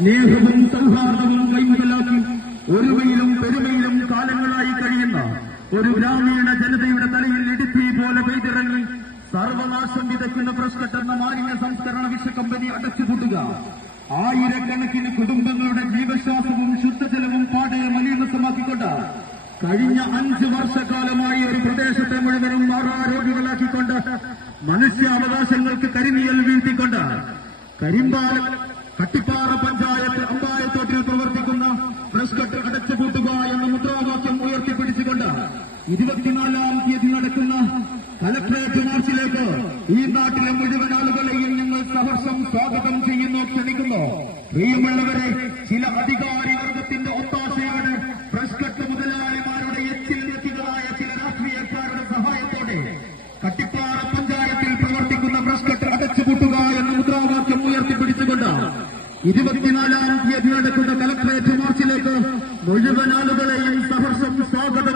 സ്നേഹവും സൗഹാർദ്ദവും കൈമുതലാക്കി ഒരുമയിലും പെരുമയിലും കാലങ്ങളായി കഴിയുന്ന ഒരു ഗ്രാമീണ ജനതയുടെ തലയിൽ ഇടുത്തി പോലെ പെയ്തിറങ്ങി സർവനാശം വിതയ്ക്കുന്ന ഫ്രഷ്കട്ട് എന്ന മാലിന്യ സംസ്കരണ വിഷക്കമ്പനി അടച്ചുപൂട്ടുക. ആയിരക്കണക്കിന് കുടുംബങ്ങളുടെ ജീവശ്വാസവും ശുദ്ധജലവും പാടെ മലിനസമാക്കിക്കൊണ്ട് കഴിഞ്ഞ 5 വർഷക്കാലമായി ഒരു പ്രദേശത്തെ മുഴുവനും മാറാരോഗികളാക്കിക്കൊണ്ട് മനുഷ്യാവകാശങ്ങൾക്ക് കരിനിയൽ വീഴ്ത്തിക്കൊണ്ട് കരിമ്പാലം കട്ടിപ്പാറ പഞ്ചായത്ത് അമ്പായത്തോട്ടിൽ പ്രവർത്തിക്കുന്ന ഫ്രഷ്കട്ട് അടച്ചുപൂട്ടുക എന്ന മുദ്രാവാക്യം ഉയർത്തിപ്പിടിച്ചുകൊണ്ട് 24-ാം തീയതി നടക്കുന്ന കലക്ടറേറ്റ് മാർച്ചിലേക്ക് ഈ നാട്ടിലെ മുഴുവൻ ആളുകളെയും ഞങ്ങൾ സഹർഷം സ്വാഗതം ചെയ്യുന്നു, ക്ഷണിക്കുന്നു. പ്രിയമുള്ളവരെ, ചില അധികാരി വർഗത്തിന്റെ ഒത്താശയോടെ ഫ്രഷ്കട്ട് മുതലാളിമാരുടെ എച്ചിൽ എത്തിയതായ ചില രാഷ്ട്രീയക്കാരുടെ സഹായത്തോടെ കട്ടിപ്പാറ പഞ്ചായത്തിൽ പ്രവർത്തിക്കുന്ന ഫ്രഷ്കട്ട് അടച്ചുപൂട്ടുക എന്ന മുദ്രാവാക്യം ഉയർത്തിപ്പിടിച്ചുകൊണ്ട് 24-ാം തീയതി നടക്കുന്ന കലക്ടറേറ്റ് മാർച്ചിലേക്ക് മുഴുവൻ ആളുകളെയും സഹർഷം സ്വാഗതം